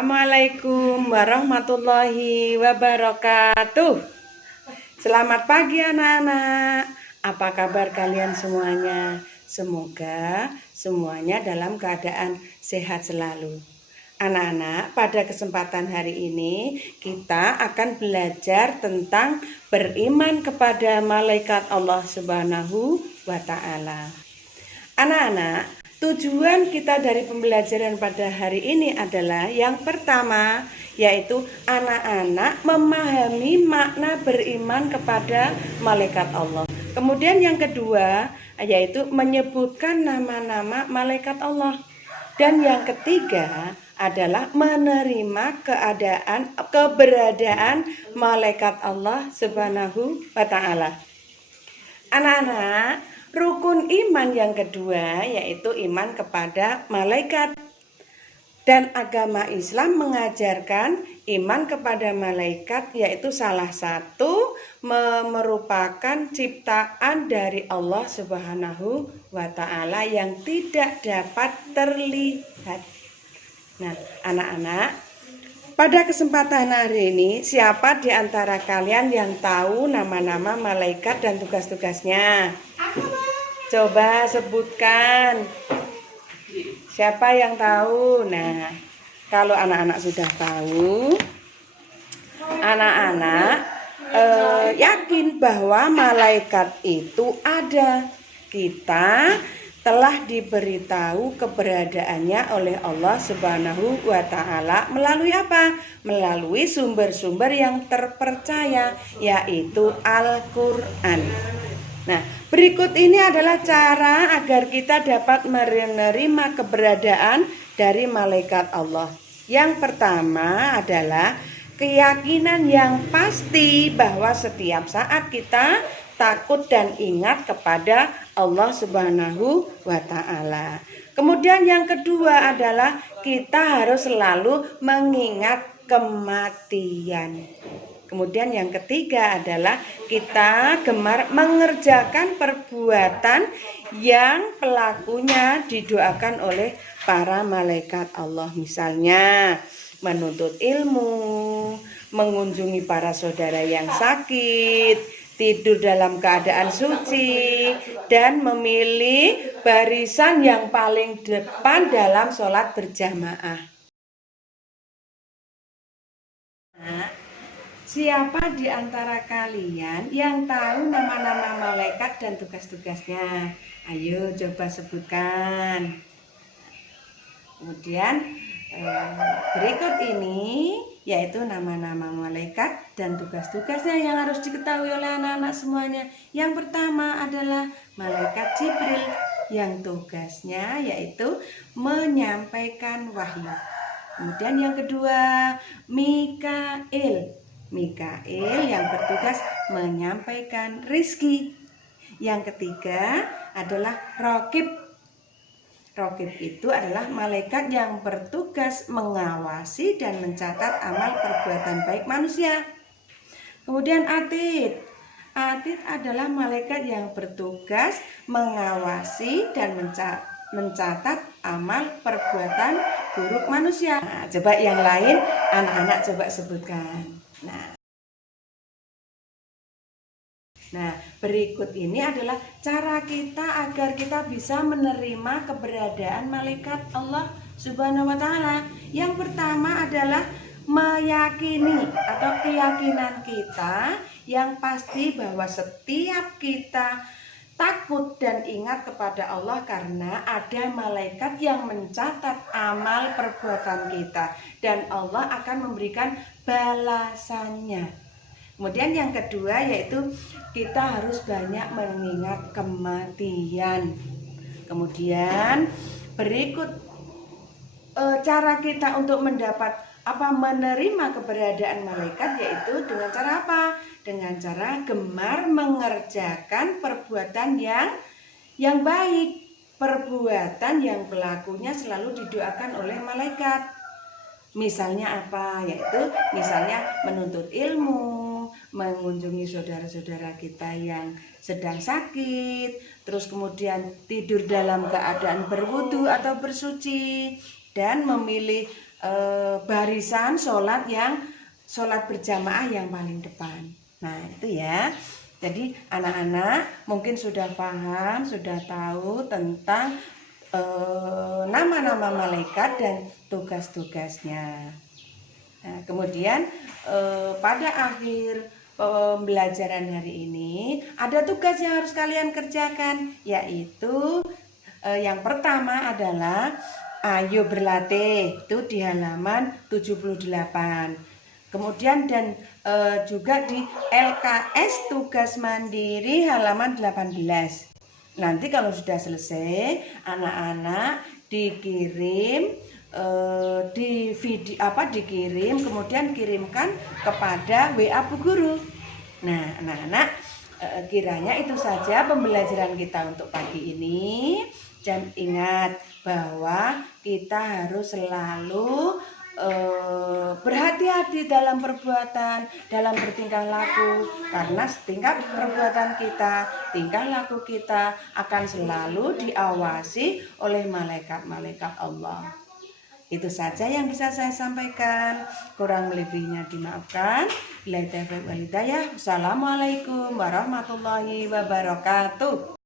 Assalamualaikum warahmatullahi wabarakatuh. Selamat pagi anak-anak. Apa kabar kalian semuanya? Semoga semuanya dalam keadaan sehat selalu. Anak-anak, pada kesempatan hari ini kita akan belajar tentang beriman kepada malaikat Allah Subhanahu wa Ta'ala. Anak-anak, tujuan kita dari pembelajaran pada hari ini adalah yang pertama, yaitu anak-anak memahami makna beriman kepada malaikat Allah. Kemudian yang kedua, yaitu menyebutkan nama-nama malaikat Allah. Dan yang ketiga adalah menerima keberadaan malaikat Allah Subhanahu wa Ta'ala. Anak-anak, rukun iman yang kedua yaitu iman kepada malaikat. Dan agama Islam mengajarkan iman kepada malaikat yaitu salah satu merupakan ciptaan dari Allah Subhanahu wa Ta'ala yang tidak dapat terlihat. Nah, anak-anak, pada kesempatan hari ini, siapa di antara kalian yang tahu nama-nama malaikat dan tugas-tugasnya? Coba sebutkan. Siapa yang tahu? Nah, kalau anak-anak sudah tahu, anak-anak yakin bahwa malaikat itu ada. Kita telah diberitahu keberadaannya oleh Allah Subhanahu wa Ta'ala melalui apa? Melalui sumber-sumber yang terpercaya, yaitu Al-Quran. Nah, berikut ini adalah cara agar kita dapat menerima keberadaan dari malaikat Allah. Yang pertama adalah keyakinan yang pasti bahwa setiap saat kita takut dan ingat kepada Allah Subhanahu wa Ta'ala. Kemudian yang kedua adalah kita harus selalu mengingat kematian. Kemudian yang ketiga adalah kita gemar mengerjakan perbuatan yang pelakunya didoakan oleh para malaikat Allah. Misalnya menuntut ilmu, mengunjungi para saudara yang sakit, tidur dalam keadaan suci, dan memilih barisan yang paling depan dalam sholat berjamaah. Nah, siapa di antara kalian yang tahu nama-nama malaikat dan tugas-tugasnya? Ayo coba sebutkan. Kemudian berikut ini yaitu nama-nama malaikat dan tugas-tugasnya yang harus diketahui oleh anak-anak semuanya. Yang pertama adalah malaikat Jibril yang tugasnya yaitu menyampaikan wahyu. Kemudian yang kedua, Mikail yang bertugas menyampaikan rizki. Yang ketiga adalah Raqib itu adalah malaikat yang bertugas mengawasi dan mencatat amal perbuatan baik manusia. Kemudian Atid adalah malaikat yang bertugas mengawasi dan mencatat amal perbuatan buruk manusia. Nah, coba yang lain anak-anak coba sebutkan. Nah, berikut ini adalah cara kita agar kita bisa menerima keberadaan malaikat Allah Subhanahu wa Ta'ala. Yang pertama adalah meyakini atau keyakinan kita yang pasti bahwa setiap kita takut dan ingat kepada Allah karena ada malaikat yang mencatat amal perbuatan kita dan Allah akan memberikan balasannya. Kemudian yang kedua yaitu kita harus banyak mengingat kematian. Kemudian berikut cara kita untuk menerima keberadaan malaikat yaitu dengan cara apa? Dengan cara gemar mengerjakan perbuatan yang baik, perbuatan yang pelakunya selalu didoakan oleh malaikat. Misalnya apa? Yaitu misalnya menuntut ilmu, mengunjungi saudara-saudara kita yang sedang sakit, terus kemudian tidur dalam keadaan berwudu atau bersuci, dan memilih barisan sholat berjamaah yang paling depan. Nah itu ya. Jadi anak-anak mungkin sudah paham, sudah tahu tentang nama-nama malaikat dan tugas-tugasnya. Nah, kemudian pada akhir pembelajaran hari ini ada tugas yang harus kalian kerjakan, yaitu yang pertama adalah ayo berlatih, itu di halaman 78. Kemudian dan juga di LKS tugas mandiri halaman 18. Nanti kalau sudah selesai, anak-anak dikirim di video dikirim, kemudian kirimkan kepada WA Bu Guru. Nah, anak-anak kiranya itu saja pembelajaran kita untuk pagi ini. Dan ingat bahwa kita harus selalu berhati-hati dalam perbuatan, dalam bertingkah laku, karena tingkah perbuatan kita, tingkah laku kita akan selalu diawasi oleh malaikat-malaikat Allah. Itu saja yang bisa saya sampaikan, kurang lebihnya dimaafkan. Assalamualaikum warahmatullahi wabarakatuh.